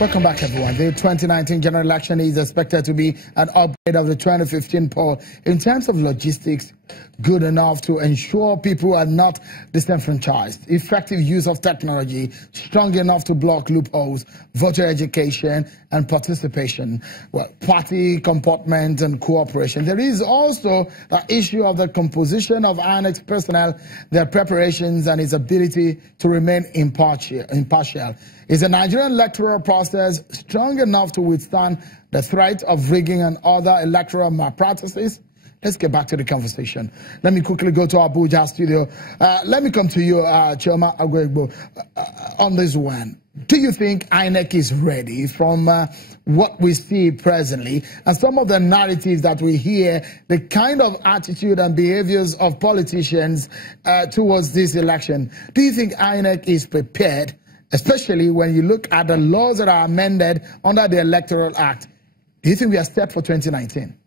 Welcome back, everyone. The 2019 general election is expected to be an upgrade of the 2015 poll in terms of logistics, good enough to ensure people are not disenfranchised, effective use of technology, strong enough to block loopholes, voter education and participation, well, party comportment and cooperation. There is also the issue of the composition of INEC personnel, their preparations and its ability to remain impartial. Is the Nigerian electoral process strong enough to withstand the threat of rigging and other electoral malpractices? Let's get back to the conversation. Let me quickly go to Abuja studio. Let me come to you, Chioma Agwegbo, on this one. Do you think INEC is ready from what we see presently and some of the narratives that we hear, the kind of attitude and behaviors of politicians towards this election? Do you think INEC is prepared, especially when you look at the laws that are amended under the Electoral Act? Do you think we are set for 2019?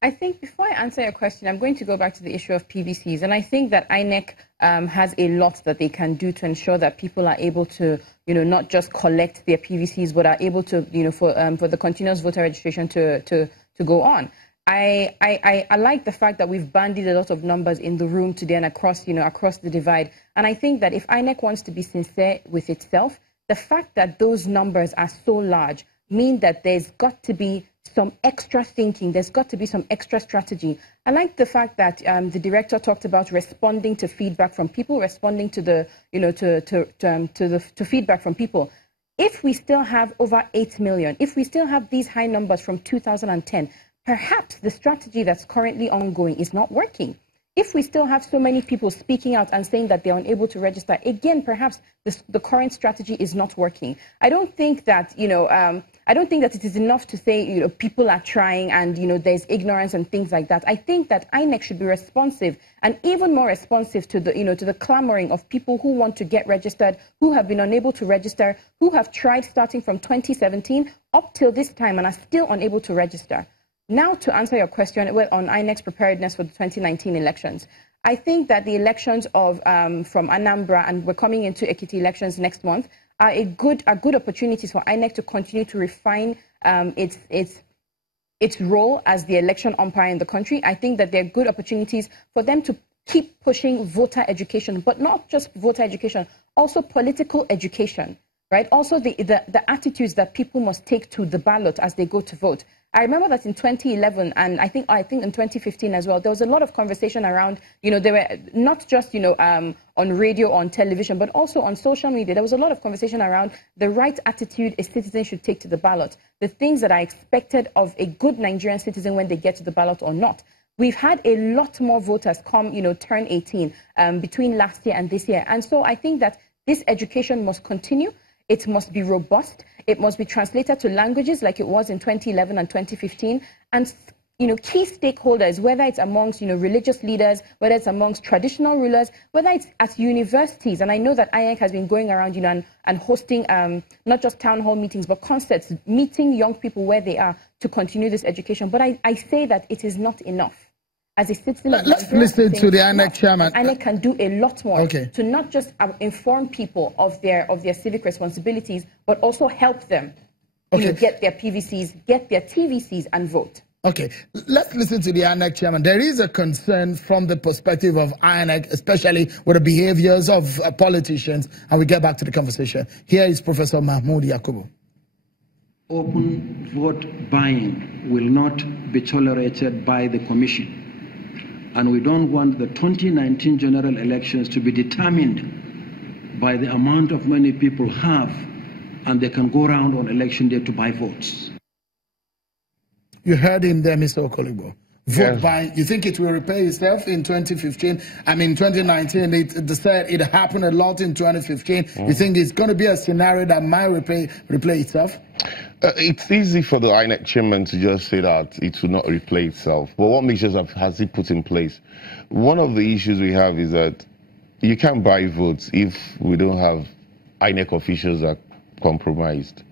I think before I answer your question, I'm going to go back to the issue of PVCs. And I think that INEC has a lot that they can do to ensure that people are able to, not just collect their PVCs, but are able to, for the continuous voter registration to go on. I like the fact that we've bandied a lot of numbers in the room today and across the divide. And I think that if INEC wants to be sincere with itself, the fact that those numbers are so large mean that there's got to be some extra thinking, there's got to be some extra strategy. I like the fact that the director talked about responding to feedback from people, responding to the, to feedback from people. If we still have over 8 million, if we still have these high numbers from 2010, perhaps the strategy that's currently ongoing is not working. If we still have so many people speaking out and saying that they're unable to register, again, perhaps the current strategy is not working. I don't think that, I don't think that it is enough to say, people are trying and, there's ignorance and things like that. I think that INEC should be responsive and even more responsive to the, to the clamoring of people who want to get registered, who have been unable to register, who have tried starting from 2017 up till this time and are still unable to register. Now, to answer your question on INEC's preparedness for the 2019 elections, I think that the elections of from Anambra, and we're coming into Ekiti elections next month, are good opportunities for INEC to continue to refine its role as the election umpire in the country. I think that they're good opportunities for them to keep pushing voter education, but not just voter education, also political education, right? Also the attitudes that people must take to the ballot as they go to vote. I remember that in 2011, and I think in 2015 as well, there was a lot of conversation around, there were not just, on radio, on television, but also on social media. There was a lot of conversation around the right attitude a citizen should take to the ballot, the things that are expected of a good Nigerian citizen when they get to the ballot or not. We've had a lot more voters come, turn 18 between last year and this year. And so I think that this education must continue. It must be robust. It must be translated to languages like it was in 2011 and 2015. And, key stakeholders, whether it's amongst, religious leaders, whether it's amongst traditional rulers, whether it's at universities. And I know that INEC has been going around, and hosting not just town hall meetings, but concerts, meeting young people where they are to continue this education. But I say that it is not enough. As a citizen, let's listen to the INEC chairman. INEC can do a lot more to not just inform people of their civic responsibilities, but also help them get their PVCs, get their TVCs, and vote. Okay, let's listen to the INEC chairman. There is a concern from the perspective of INEC, especially with the behaviors of politicians, and we get back to the conversation. Here is Professor Mahmoud Yakubu. Open vote buying will not be tolerated by the Commission. And we don't want the 2019 general elections to be determined by the amount of money people have and they can go around on election day to buy votes. You heard him there, Mr. Okoligbo. Vote buying. You think it will repay itself in 2015? I mean, 2019, it happened a lot in 2015. You think it's going to be a scenario that might replay itself? It's easy for the INEC chairman to just say that it will not replay itself. But what measures has he put in place? One of the issues we have is that you can't buy votes if we don't have INEC officials that are compromised.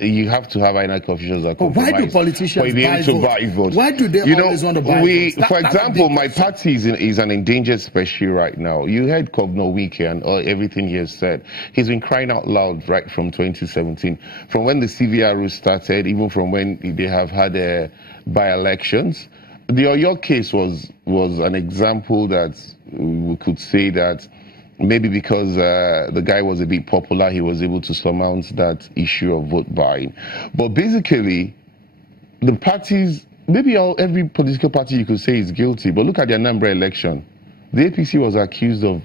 you have to have INEC officials that compromise. Why do politicians buy votes? Why do they always want to buy votes? For example, my party is an endangered species right now. You heard Governor Wike and everything he has said. He's been crying out loud right from 2017, from when the CVRO started, even from when they have had by-elections. The Oyo case was an example that we could say that maybe because the guy was a bit popular, he was able to surmount that issue of vote buying. But basically, the parties, maybe every political party you could say is guilty, but look at the Anambra election. The APC was accused of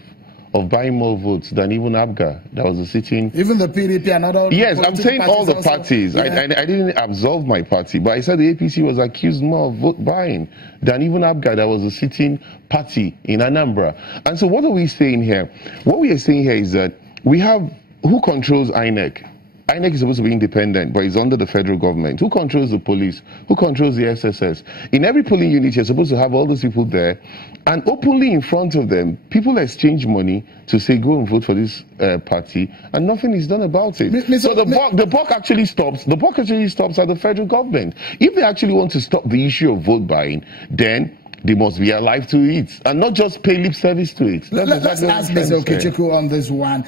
buying more votes than even ABGA. That was a sitting... Even the PDP and other... Yes, I'm saying all the parties. Yeah. I didn't absolve my party, but I said the APC was accused more of vote buying than even ABGA. That was a sitting party in Anambra. And so what are we saying here? What we are saying here is that we have... Who controls INEC? INEC is supposed to be independent, but it's under the federal government. Who controls the police? Who controls the SSS? In every polling unit, you're supposed to have all those people there, and openly in front of them, people exchange money to say, go and vote for this party, and nothing is done about it. So the buck actually stops. The buck actually stops at the federal government. If they actually want to stop the issue of vote buying, then they must be alive to it, and not just pay lip service to it. Let's ask Mr. Okechukwu on this one.